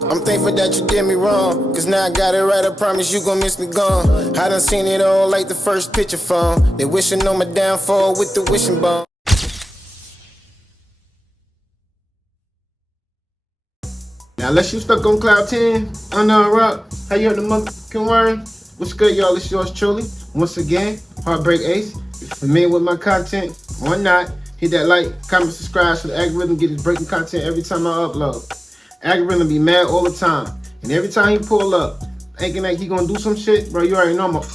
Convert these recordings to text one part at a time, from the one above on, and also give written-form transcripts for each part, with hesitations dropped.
I'm thankful that you did me wrong, cause now I got it right, I promise you gon' miss me gone. I done seen it all like the first picture phone. They wishing on my downfall with the wishing bone. Now unless you stuck on cloud 10, I'm not rock. How you on the motherfucking word? What's good, y'all? It's yours truly. Once again, HeartBreak Ace. If you're familiar with my content or not, hit that like, comment, subscribe so the algorithm get his breaking content every time I upload. Algorithm be mad all the time, and every time he pull up, thinking like he gonna do some shit, bro, you already know I'm gonna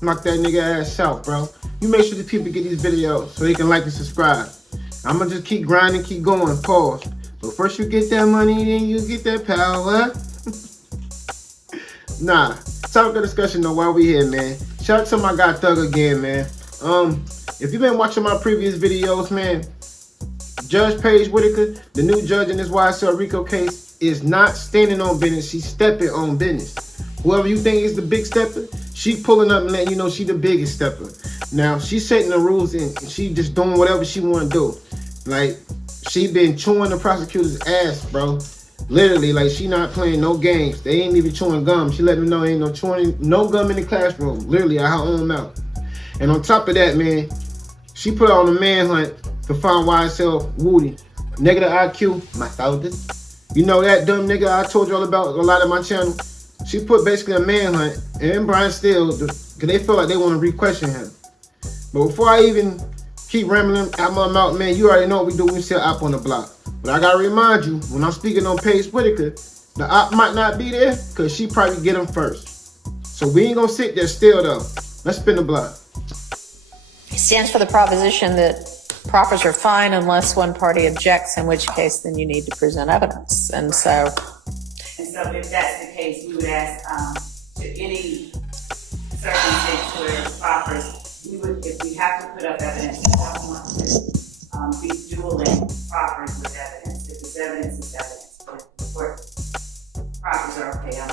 knock that nigga ass out, bro. You make sure the people get these videos so they can like and subscribe. I'm gonna just keep grinding, keep going, pause. But first you get that money, then you get that power. Nah, topic of discussion though while we here, man. Shout out to my guy Thug again, man. If you've been watching my previous videos, man, Judge Paige Whitaker, the new judge in this YSL RICO case, is not standing on business. She's stepping on business. Whoever you think is the big stepper, she pulling up and letting you know she the biggest stepper. Now, she's setting the rules and she just doing whatever she want to do. Like, she been chewing the prosecutor's ass, bro. Literally, like, she not playing no games. They ain't even chewing gum. She let them know ain't no chewing, no gum in the classroom. Literally, out her own mouth. And on top of that, man, she put on a manhunt to find YSL Woody. Negative IQ, my fathers. You know that dumb nigga I told y'all about a lot of my channel? She put basically a manhunt and Brian Steele because they feel like they want to re-question him. But before I even keep rambling out my mouth, man, you already know what we do when we sell op on the block. But I gotta remind you, when I'm speaking on Paige Whitaker, the op might not be there because she probably get him first. So we ain't gonna sit there still though. Let's spin the block. It stands for the proposition that proffers are fine unless one party objects, in which case then you need to present evidence. And so if that's the case, we would ask to any circumstance where proffers, we would, if we have to put up evidence, we don't want to be dueling proffers with evidence. If it's evidence, it's evidence. But if the proffers are okay, I'm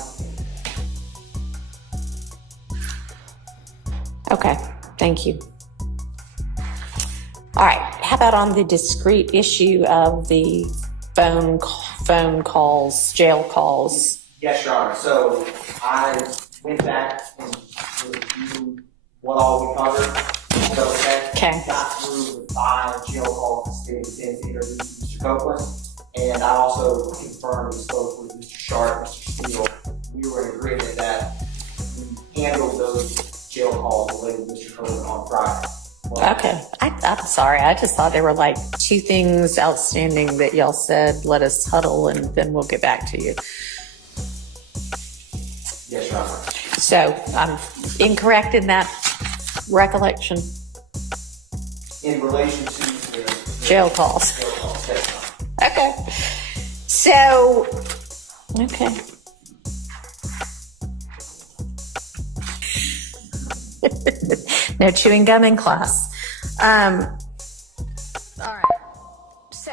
okay. okay, thank you. All right, how about on the discrete issue of the phone calls, jail calls? Yes, Your Honor. So I went back and reviewed what all we covered. So Okay. Got through the 5 jail calls the state intends to interview Mr. Copeland. And I also confirmed and spoke with Mr. Sharp, Mr. Steele. We were in agreement that we handled those jail calls related to Mr. Copeland on Friday. Okay, I'm sorry. I just thought there were like 2 things outstanding that y'all said, let us huddle and then we'll get back to you. Yes, Your Honor. So I'm incorrect in that recollection? In relation to the Jail calls. Jail calls, yes, Your Honor. Okay. So, okay. No chewing gum in class. All right. So,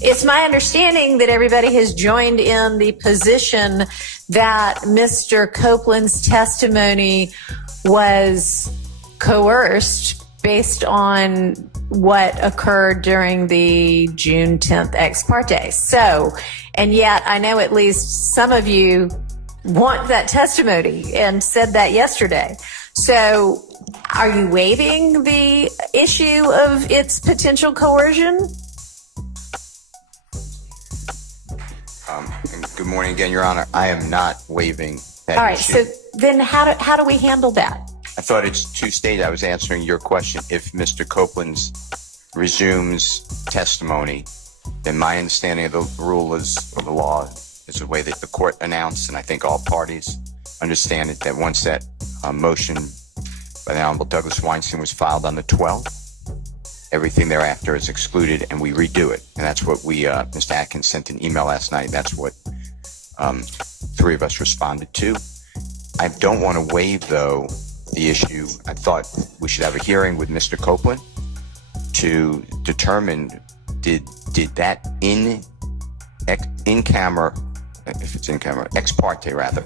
it's my understanding that everybody has joined in the position that Mr. Copeland's testimony was coerced based on what occurred during the June 10th ex parte. So, and yet I know at least some of you want that testimony and said that yesterday. So are you waiving the issue of its potential coercion? Good morning again, Your Honor. I am not waiving that All right, issue. so then how do we handle that? I thought it's 2 stated. I was answering your question. If Mr. Copeland resumes testimony, then my understanding of the rule is, or the law, is the way that the court announced, and I think all parties understand it, that once that motion by the Honorable Douglas Weinstein was filed on the 12th, everything thereafter is excluded and we redo it. And that's what we, Mr. Atkins sent an email last night. That's what 3 of us responded to. I don't want to waive, though, the issue. I thought we should have a hearing with Mr. Copeland to determine did that in camera, if it's in camera, ex parte rather,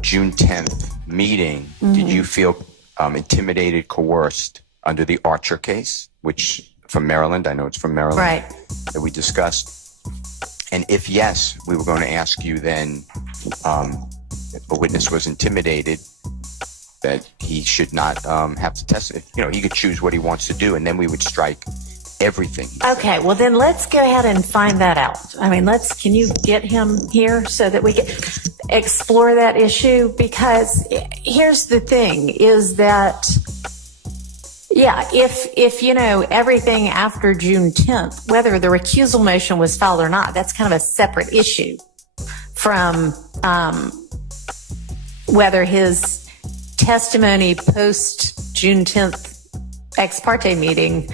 June 10th meeting, did you feel intimidated, coerced under the Archer case, which from Maryland. I know it's from Maryland. Right. That we discussed. And if yes, we were going to ask you then, if a witness was intimidated, that he should not have to testify. You know, he could choose what he wants to do, and then we would strike everything. Okay, well then let's go ahead and find that out. I mean, can you get him here so that we can explore that issue? Because here's the thing is that, yeah, if you know, everything after June 10th, whether the recusal motion was filed or not, that's kind of a separate issue from whether his testimony post June 10th ex parte meeting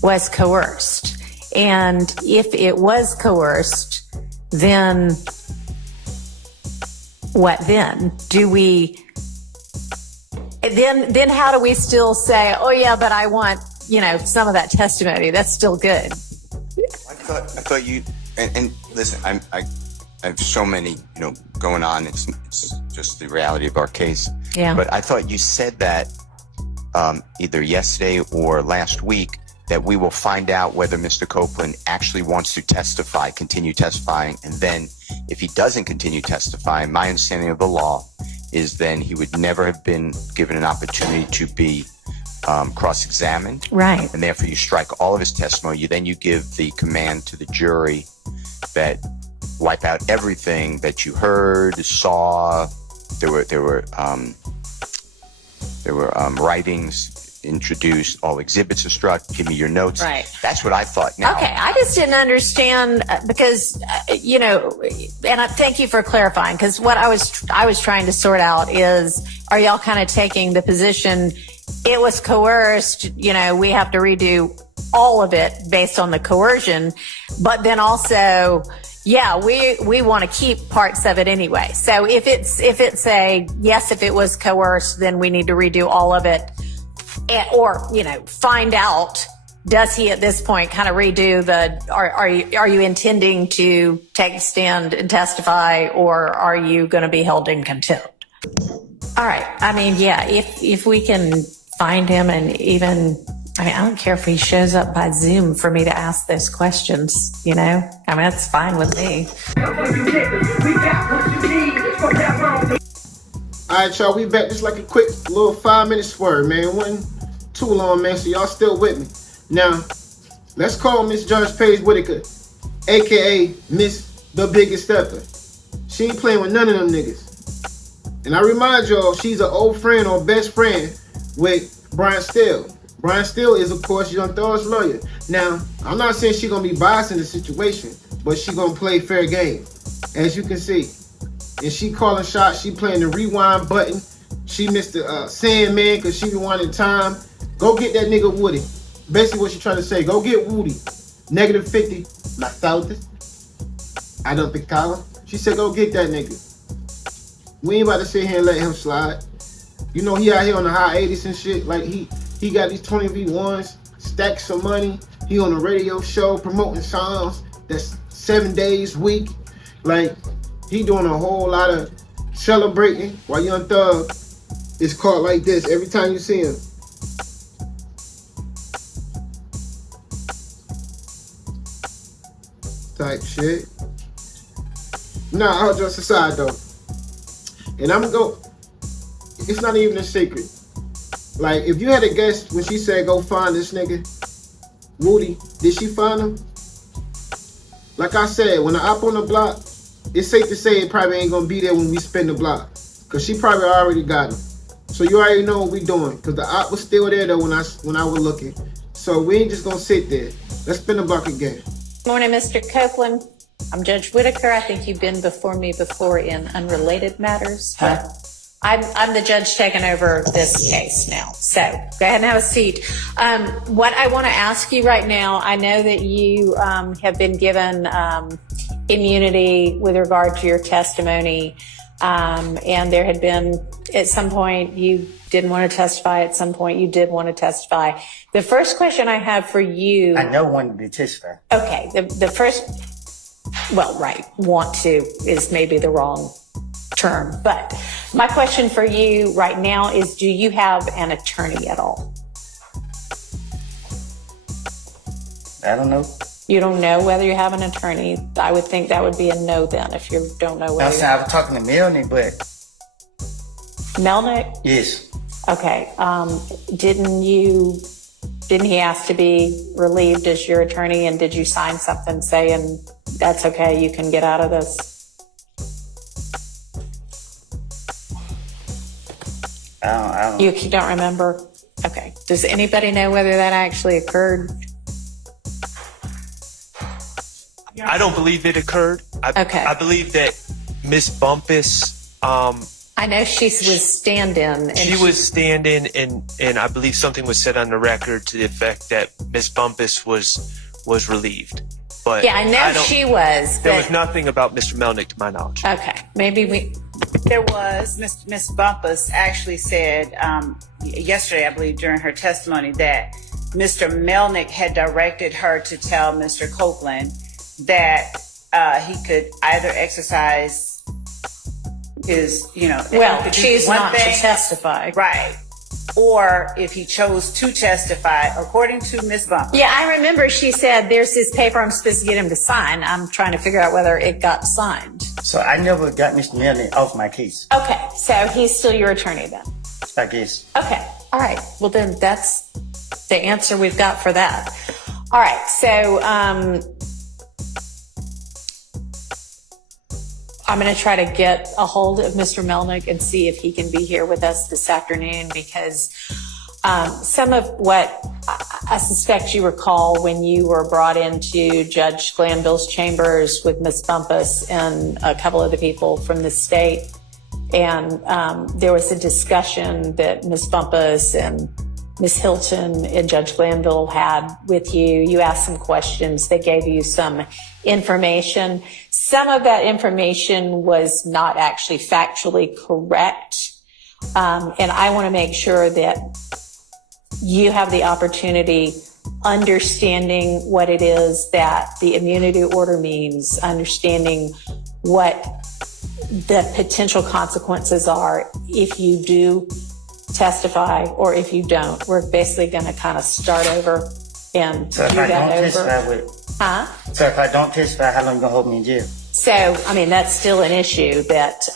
was coerced. And if it was coerced, then what then? Then how do we still say, oh yeah, but I want, you know, some of that testimony? That's still good. I thought you, and listen, I have so many, you know, going on. It's just the reality of our case. Yeah. But I thought you said that either yesterday or last week, that we will find out whether Mr. Copeland actually wants to testify, continue testifying, and then if he doesn't continue testifying, my understanding of the law is then he would never have been given an opportunity to be cross-examined. Right. And therefore you strike all of his testimony. Then you give the command to the jury that wipe out everything that you heard, saw. There were writings introduced, all exhibits are struck, give me your notes. Right. That's what I thought. Now, okay, I just didn't understand because, you know, and I thank you for clarifying, because what I was trying to sort out is, are y'all kind of taking the position it was coerced, you know, we have to redo all of it based on the coercion, but then also, yeah, we want to keep parts of it anyway. So if it's a yes, if it was coerced, then we need to redo all of it. Or, you know, find out, does he at this point kind of redo are you intending to take a stand and testify, or are you going to be held in contempt? All right. I mean, yeah, if we can find him, and even, I mean, I don't care if he shows up by Zoom for me to ask those questions, you know? I mean, that's fine with me. All right, y'all, we back. Just like a quick little 5-minute swerve, man. Wasn't too long, man, so y'all still with me. Now, let's call Miss Judge Paige Whitaker, a.k.a. Miss The Biggest Stepper. She ain't playing with none of them niggas. And I remind y'all, she's an old friend or best friend with Brian Steele. Brian Steele is, of course, Young Thug's lawyer. Now, I'm not saying she's going to be biased in the situation, but she's going to play fair game, as you can see. And she calling shots. She playing the rewind button. She missed the Sandman because she wanted time. Go get that nigga Woody. Basically what she trying to say. Go get Woody. -50. La South. I don't think Colin. She said go get that nigga. We ain't about to sit here and let him slide. You know he out here on the high 80s and shit. Like he got these 20v1s, stacks of money. He on a radio show promoting songs that's 7 days a week. Like, he doing a whole lot of celebrating while Young Thug is caught like this every time you see him. Type shit. Nah, I'll just aside though. And I'm gonna go, it's not even a secret. Like, if you had a guess when she said go find this nigga, Woody, did she find him? Like I said, when I up on the block, it's safe to say it probably ain't gonna be there when we spin the block, cause she probably already got him. So you already know what we doing, cause the op was still there though when I was looking. So we ain't just gonna sit there. Let's spin the block again. Morning, Mr. Copeland. I'm Judge Whitaker. I think you've been before me before in unrelated matters. Huh? I'm the judge taking over this case now. So go ahead and have a seat. What I want to ask you right now, I know that you have been given immunity with regard to your testimony, and there had been, at some point you didn't want to testify, at some point you did want to testify. The first question I have for you... I know wanted to testify. Okay, the first... Well, right, want to is maybe the wrong term, but my question for you right now is, do you have an attorney at all? I don't know. You don't know whether you have an attorney. I would think that would be a no then if you don't know whether. I was talking to Melanie, but. Melnick? Yes. Okay. Didn't he ask to be relieved as your attorney, and did you sign something saying that's okay, you can get out of this? I don't. You don't remember? Okay. Does anybody know whether that actually occurred? I don't believe it occurred. I believe that Miss Bumpus, I know she was stand-in. She was stand-in, and I believe something was said on the record to the effect that Miss Bumpus was relieved. But yeah, I know she was. There was nothing about Mr. Melnick to my knowledge. Okay, maybe There was. Miss Bumpus actually said yesterday, I believe, during her testimony, that Mr. Melnick had directed her to tell Mr. Copeland that he could either exercise his, choose not to testify. Right. Or if he chose to testify, according to Miss Bumpus. Yeah, I remember she said, there's this paper I'm supposed to get him to sign. I'm trying to figure out whether it got signed. So I never got Mr. Melnick off my case. Okay, so he's still your attorney then? I guess. Okay, all right. Well, then that's the answer we've got for that. All right, so I'm going to try to get a hold of Mr. Melnick and see if he can be here with us this afternoon, because some of what I suspect you recall when you were brought into Judge Glanville's chambers with Ms. Bumpus and a couple of the people from the state. And there was a discussion that Ms. Bumpus and Ms. Hilton and Judge Glanville had with you. You asked some questions. They gave you some information. Some of that information was not actually factually correct. And I want to make sure that you have the opportunity understanding what it is that the immunity order means, understanding what the potential consequences are if you do testify or if you don't. We're basically going to kind of start over and so do that over. So if I don't testify, how long you going to hold me in jail? So, I mean, that's still an issue that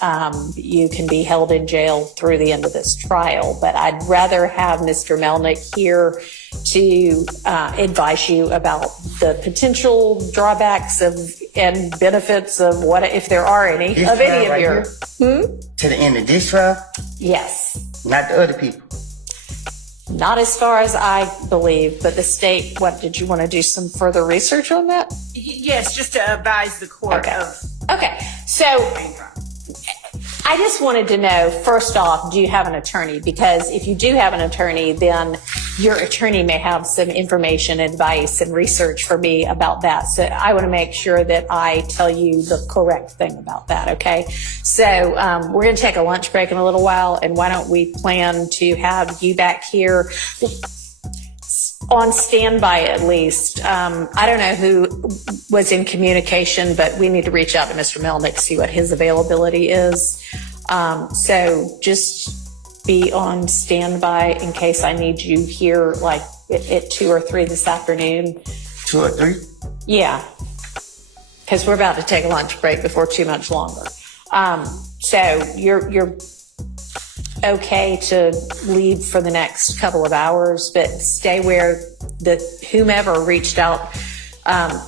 you can be held in jail through the end of this trial. But I'd rather have Mr. Melnick here to advise you about the potential drawbacks and benefits of what, if there are any, this of any of right your. To the end of this trial? Yes. Not the other people. Not as far as I believe, but the state, what, did you want to do some further research on that? Yes, just to advise the court of. Okay, so I just wanted to know, first off, do you have an attorney? Because if you do have an attorney, then your attorney may have some information, advice, and research for me about that. So I want to make sure that I tell you the correct thing about that, okay? So we're going to take a lunch break in a little while, and why don't we plan to have you back here on standby at least. I don't know who was in communication, but we need to reach out to Mr. Melnick to see what his availability is. So just be on standby in case I need you here like at 2 or 3 this afternoon. 2 or 3? Yeah, because we're about to take a lunch break before too much longer. So you're okay to leave for the next couple of hours, but stay where whomever reached out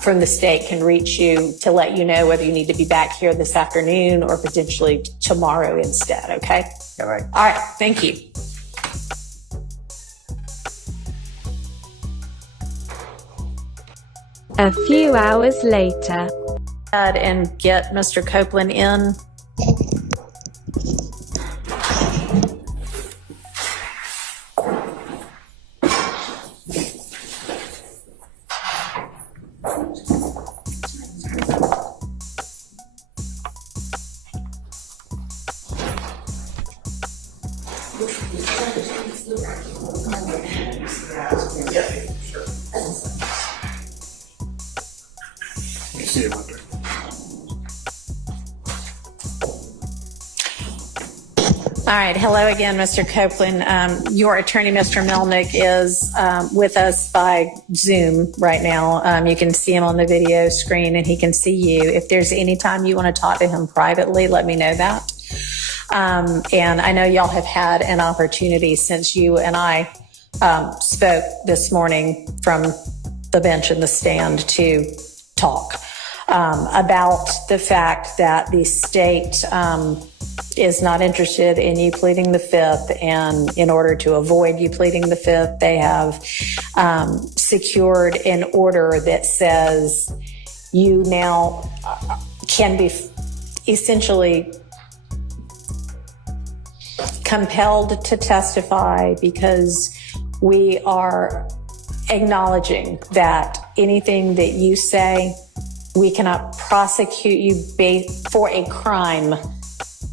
from the state can reach you to let you know whether you need to be back here this afternoon or potentially tomorrow instead, okay? All right. All right, thank you. A few hours later. And get Mr. Copeland in. All right. Hello again, Mr. Copeland. Your attorney, Mr. Melnick, is with us by Zoom right now. You can see him on the video screen and he can see you. If there's any time you want to talk to him privately, let me know that. And I know y'all have had an opportunity since you and I spoke this morning from the bench in the stand to talk about the fact that the state is not interested in you pleading the fifth, and in order to avoid you pleading the fifth, they have secured an order that says you now can be essentially compelled to testify because we are acknowledging that anything that you say, we cannot prosecute you for a crime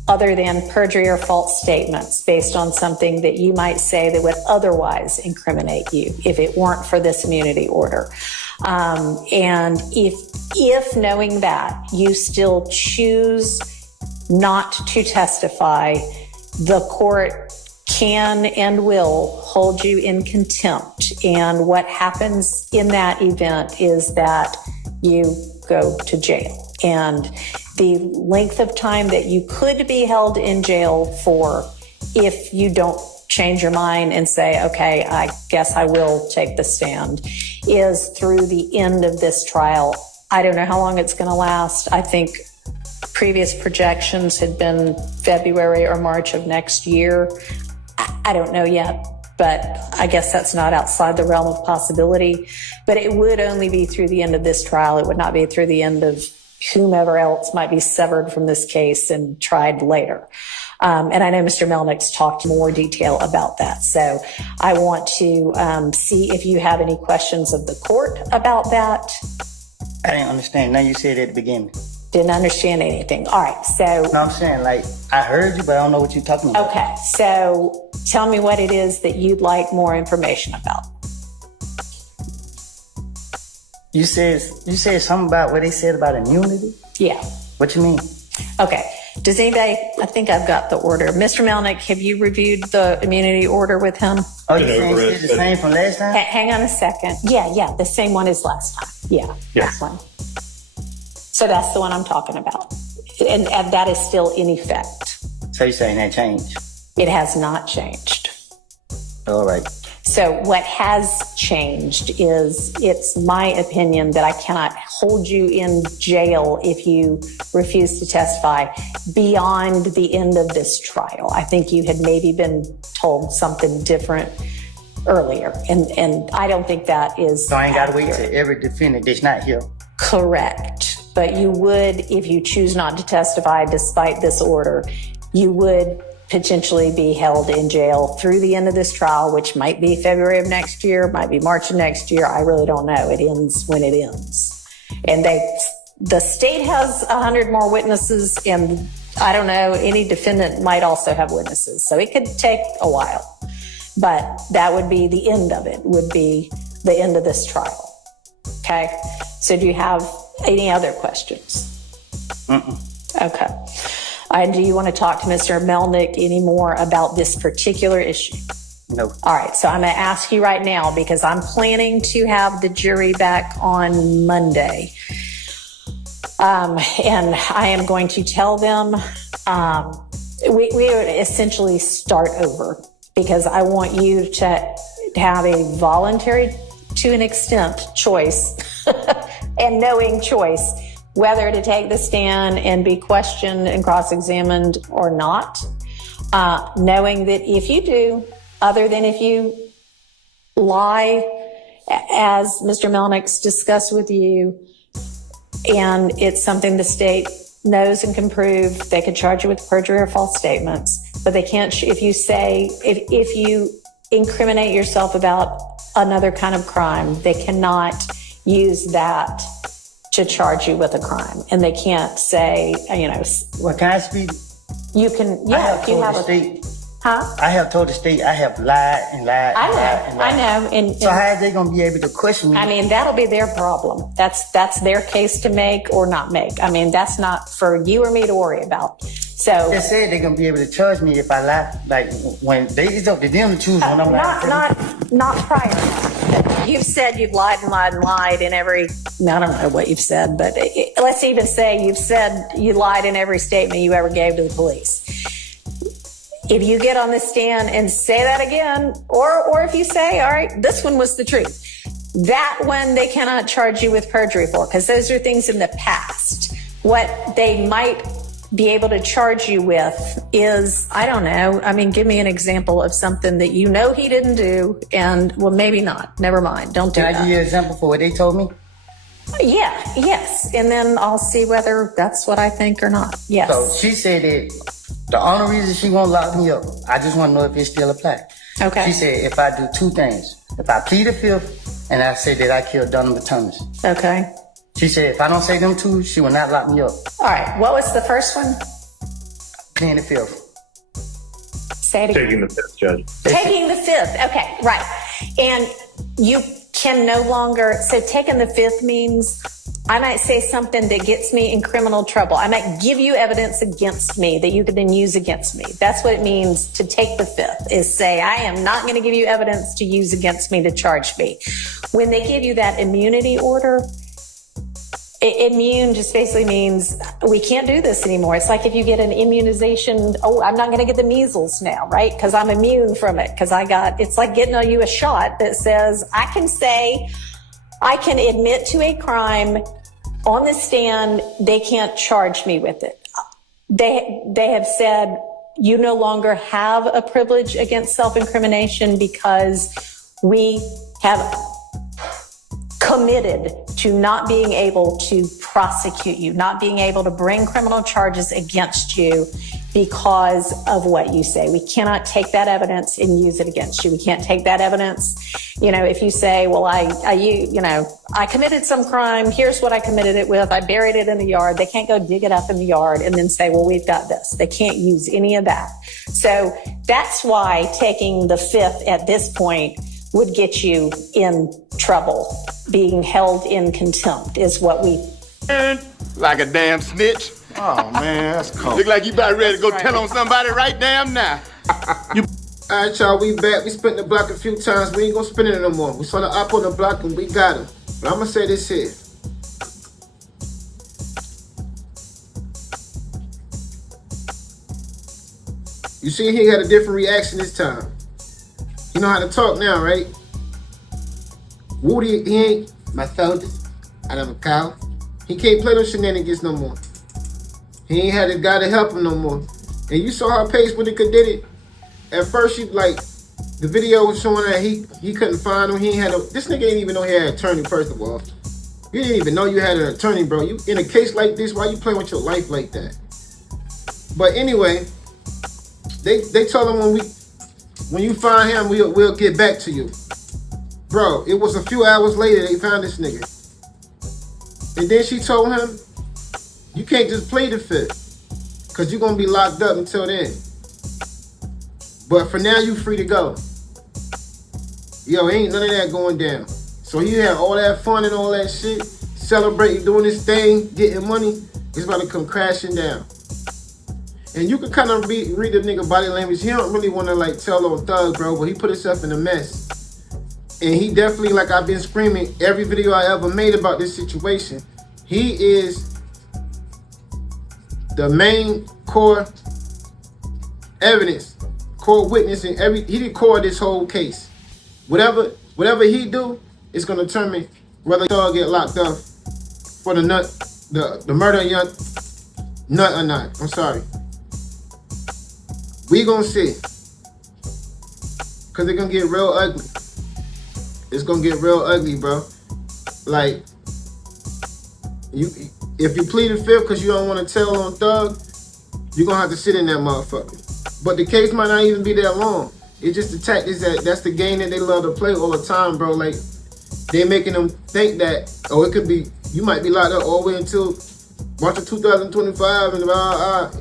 other than perjury or false statements based on something that you might say that would otherwise incriminate you if it weren't for this immunity order. And if knowing that you still choose not to testify, the court can and will hold you in contempt. And what happens in that event is that you go to jail. And the length of time that you could be held in jail for, if you don't change your mind and say, okay, I guess I will take the stand, is through the end of this trial. I don't know how long it's going to last. I think previous projections had been February or March of next year. I don't know yet, but I guess that's not outside the realm of possibility. But it would only be through the end of this trial. It would not be through the end of whomever else might be severed from this case and tried later. And I know Mr. Melnick's talked more detail about that. So I want to see if you have any questions of the court about that. I didn't understand. Now you said it at the beginning. Didn't understand anything. All right, so... No, I'm saying, like, I heard you, but I don't know what you're talking about. Okay, so tell me what it is that you'd like more information about. You said something about what they said about immunity? Yeah. What you mean? Okay. Does anybody... I think I've got the order. Mr. Melnick, have you reviewed the immunity order with him? Oh, you're saying it's the same from last time? Hang on a second. Yeah, the same one as last time. Yeah. This one. So that's the one I'm talking about. And that is still in effect. So you're saying that changed? It has not changed. All right. So what has changed is, it's my opinion that I cannot hold you in jail if you refuse to testify beyond the end of this trial. I think you had maybe been told something different earlier. And I don't think that is So I ain't got to wait accurate. till every defendant that's not here. Correct. But you would, if you choose not to testify despite this order, you would potentially be held in jail through the end of this trial, which might be February of next year, might be March of next year. I really don't know. It ends when it ends. And the state has 100 more witnesses, and I don't know, any defendant might also have witnesses. So it could take a while. But that would be the end of it, would be the end of this trial. Okay? So do you have any other questions? Okay. And do you want to talk to Mr. Melnick any more about this particular issue? No. All right. So I'm going to ask you right now, because I'm planning to have the jury back on Monday. And I am going to tell them we would essentially start over, because I want you to have a voluntary, to an extent, choice and knowing choice whether to take the stand and be questioned and cross-examined or not, knowing that if you do, other than if you lie, as Mr. Melnick's discussed with you, and it's something the state knows and can prove, they could charge you with perjury or false statements, but they can't, if you incriminate yourself about another kind of crime, they cannot use that to charge you with a crime. And they can't say, Well, can I speak? You can, yeah, if you have a state. Huh? I have told the state I have lied and lied and lied and lied. I know. And so how are they going to be able to question me? I mean, that'll be their problem. That's their case to make or not make. I mean, that's not for you or me to worry about. So They said they're gonna be able to charge me if I lie. Like when it's up to them to choose when I'm not prior. You've said you've lied and lied and lied in every. I don't know what you've said, but let's even say you've said you lied in every statement you ever gave to the police. If you get on the stand and say that again, or if you say, all right, this one was the truth, that one they cannot charge you with perjury for, because those are things in the past. What they might be able to charge you with is, I don't know, I mean, give me an example of something that you know he didn't do, and well, maybe not, never mind, don't do that. Can I give you an example for what they told me? Yeah, yes, and then I'll see whether that's what I think or not. Yes. So she said that the only reason she won't lock me up, I just want to know if it still applies. Okay. She said if I do two things, if I plead the fifth and I say that I killed Donovan Thomas. Okay. She said if I don't say them two, she will not lock me up. All right, what was the first one? Pleading the fifth. Say it again. Taking the fifth, Judge. Taking the fifth, okay, right. And you can no longer, so taking the fifth means I might say something that gets me in criminal trouble. I might give you evidence against me that you could then use against me. That's what it means to take the fifth, is say, I am not going to give you evidence to use against me to charge me. When they give you that immunity order, immune just basically means we can't do this anymore. It's like if you get an immunization, oh, I'm not going to get the measles now, right? Because I'm immune from it. Because it's like getting you a shot that says, I can admit to a crime on the stand, they can't charge me with it. They have said you no longer have a privilege against self-incrimination because we have committed to not being able to prosecute you, not being able to bring criminal charges against you because of what you say. We cannot take that evidence and use it against you. We can't take that evidence. If you say, well, I committed some crime. Here's what I committed it with. I buried it in the yard. They can't go dig it up in the yard and then say, well, we've got this. They can't use any of that. So that's why taking the fifth at this point would get you in trouble. Being held in contempt is what we... Like a damn snitch. Oh, man, that's cold. Look like you about ready to go tell on somebody right damn now. All right, y'all, we back. We spent the block a few times. We ain't gonna spin it no more. We saw the op on the block and we got him. But I'm gonna say this here. You see, he had a different reaction this time. You know how to talk now, right? Woody, he ain't my soldier. I am a cow. He can't play those shenanigans no more. He ain't had a guy to help him no more. And you saw how Paige Whitaker did it. At first, the video was showing that he couldn't find him. He ain't had this nigga didn't even know he had an attorney, first of all. You didn't even know you had an attorney, bro. You in a case like this, why you playing with your life like that? But anyway, they told him when you find him, we'll get back to you. Bro, it was a few hours later they found this nigga. And then she told him, you can't just play the fifth, because you're going to be locked up until then. But for now, you free to go. Yo, ain't none of that going down. So he had all that fun and all that shit, celebrating, doing this thing, getting money. It's about to come crashing down. And you can kind of read the nigga body language. He don't really want to tell on Thug, bro, but he put himself in a mess. And he definitely, like I've been screaming every video I ever made about this situation, he is the main core evidence, core witness in he did core this whole case. Whatever he do, it's gonna determine whether Thug get locked up for the murder of young nut or not. I'm sorry. We gonna see. Cause it's gonna get real ugly. It's gonna get real ugly, bro. If you plead the fifth because you don't want to tell on Thug, you're gonna have to sit in that motherfucker. But the case might not even be that long. It's just the tactics that's the game that they love to play all the time, bro. They're making them think that, it could be, you might be locked up all the way until March of 2025 and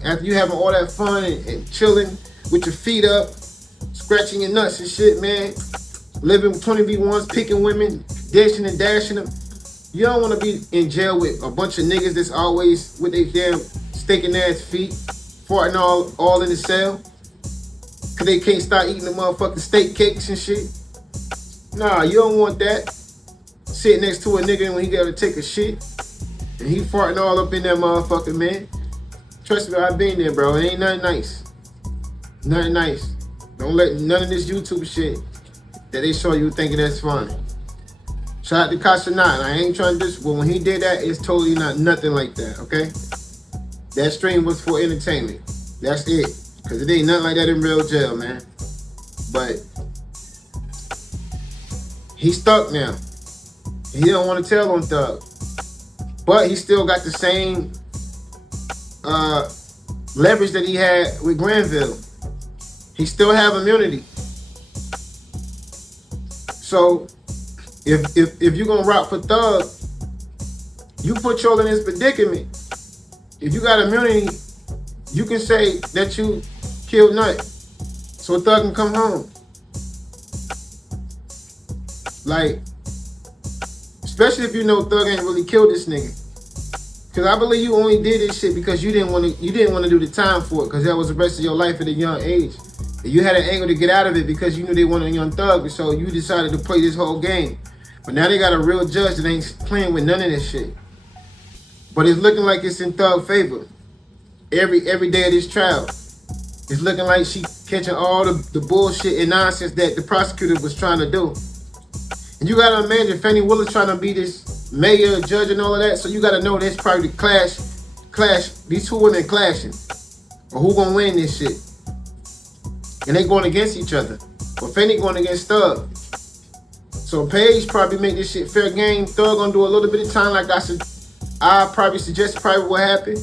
after you having all that fun and chilling with your feet up, scratching your nuts and shit, man. Living with 20v1s, picking women, dashing and dashing them. You don't want to be in jail with a bunch of niggas that's always with their damn stinking ass feet, farting all in the cell. Cause they can't start eating the motherfucking steak cakes and shit. Nah, you don't want that. Sitting next to a nigga when he gotta take a shit. And he farting all up in that motherfucker, man. Trust me, I've been there, bro. It ain't nothing nice. Nothing nice. Don't let none of this YouTube shit that they show you thinking that's fun. Shout out to Kashanat. I ain't trying to do, but when he did that, it's totally nothing like that, okay? That stream was for entertainment. That's it. Cause it ain't nothing like that in real jail, man. But he's stuck now. He don't want to tell on Thug. But he still got the same leverage that he had with Granville. He still have immunity. So if you're gonna rock for Thug, you put y'all in this predicament. If you got immunity, you can say that you killed Nut, so Thug can come home. Like, especially if you know Thug ain't really killed this nigga. Cause I believe you only did this shit because you didn't want to do the time for it, cause that was the rest of your life at a young age. And you had an angle to get out of it because you knew they wanted a young Thug, so you decided to play this whole game. But now they got a real judge that ain't playing with none of this shit. But it's looking like it's in Thug's favor. Every day of this trial, it's looking like she catching all the bullshit and nonsense that the prosecutor was trying to do. And you gotta imagine Fannie Willis trying to be this mayor, judge, and all of that. So you gotta know there's probably the clash. These two women clashing, or who gonna win this shit? And they going against each other. But Fannie going against Thug. So Paige probably make this shit fair game. Thug gonna do a little bit of time, like I probably suggest what happened.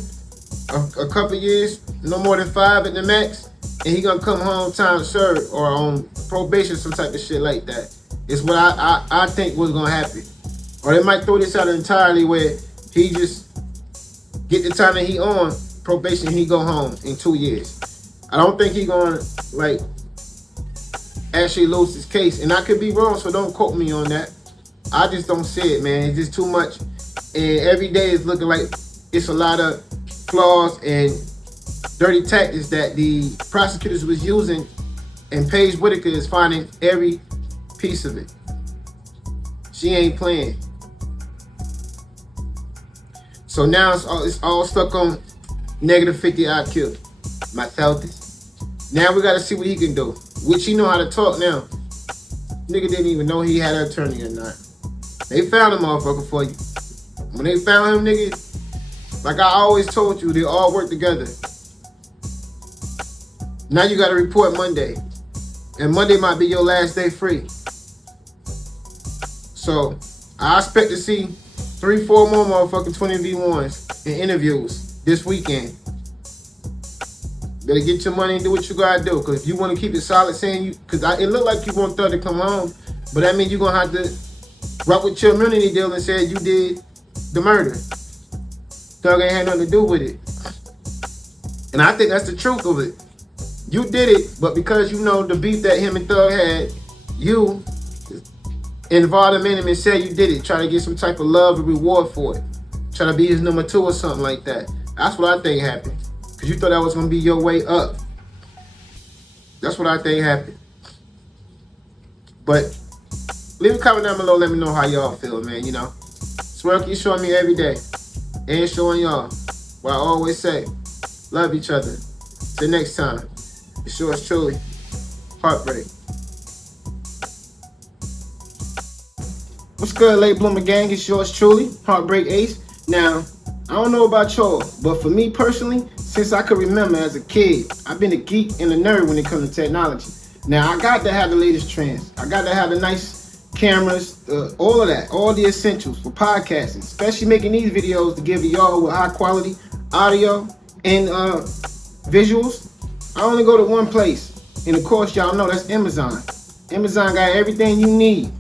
A couple years, no more than 5 at the max, and he gonna come home time served or on probation, some type of shit like that. It's what I think was gonna happen. Or they might throw this out entirely where he just get the time that he on probation, he go home in 2 years. I don't think he gonna like actually lose his case, and I could be wrong, so don't quote me on that. I just don't see it, man. It's just too much, and every day is looking like it's a lot of flaws and dirty tactics that the prosecutors was using, and Paige Whitaker is finding every piece of it. She ain't playing. So now it's all stuck on negative 50 IQ. My thoughts. Now we gotta see what he can do. Which he know how to talk now. Nigga didn't even know he had an attorney or not. They found a motherfucker for you. When they found him, nigga, like I always told you, they all work together. Now you gotta report Monday. And Monday might be your last day free. So I expect to see 3-4 more motherfucking 20v1s and interviews this weekend. Better get your money and do what you gotta do. Cause if you wanna keep it solid, saying you, cause it looked like you want Thug to come home, but that means you're gonna have to rock with your immunity deal and say you did the murder. Thug ain't had nothing to do with it. And I think that's the truth of it. You did it, but because you know the beef that him and Thug had, you involved him in him and said you did it. Try to get some type of love and reward for it. Try to be his number 2 or something like that. That's what I think happened. Because you thought that was going to be your way up. That's what I think happened. But leave a comment down below. Let me know how y'all feel, man. You know, Swear keep showing me every day. And showing y'all what I always say. Love each other. Till next time. It's yours truly, HeartBreak. What's good, Late Bloomer Gang? It's yours truly, HeartBreak Ace. Now, I don't know about y'all, but for me personally, since I could remember as a kid, I've been a geek and a nerd when it comes to technology. Now, I got to have the latest trends. I got to have the nice cameras, all of that, all the essentials for podcasting, especially making these videos to give y'all with high quality audio and visuals. I only go to one place, and of course, y'all know that's Amazon. Amazon got everything you need.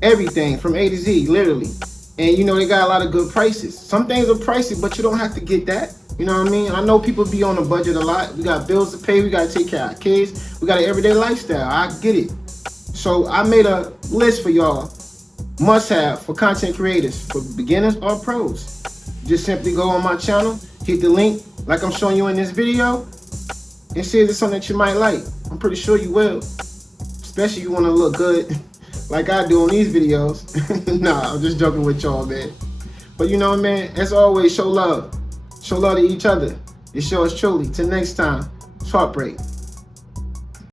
Everything from A to Z, literally. And you know, they got a lot of good prices. Some things are pricey, but you don't have to get that. You know what I mean? I know people be on a budget a lot. We got bills to pay. We got to take care of our kids. We got an everyday lifestyle. I get it. So I made a list for y'all. Must have for content creators, for beginners or pros. Just simply go on my channel, hit the link like I'm showing you in this video, and see if it's something that you might like. I'm pretty sure you will. Especially if you want to look good like I do on these videos. Nah, I'm just joking with y'all, man. But you know, man, as always, show love. Show love to each other. It's yours truly. Till next time, it's HeartBreak.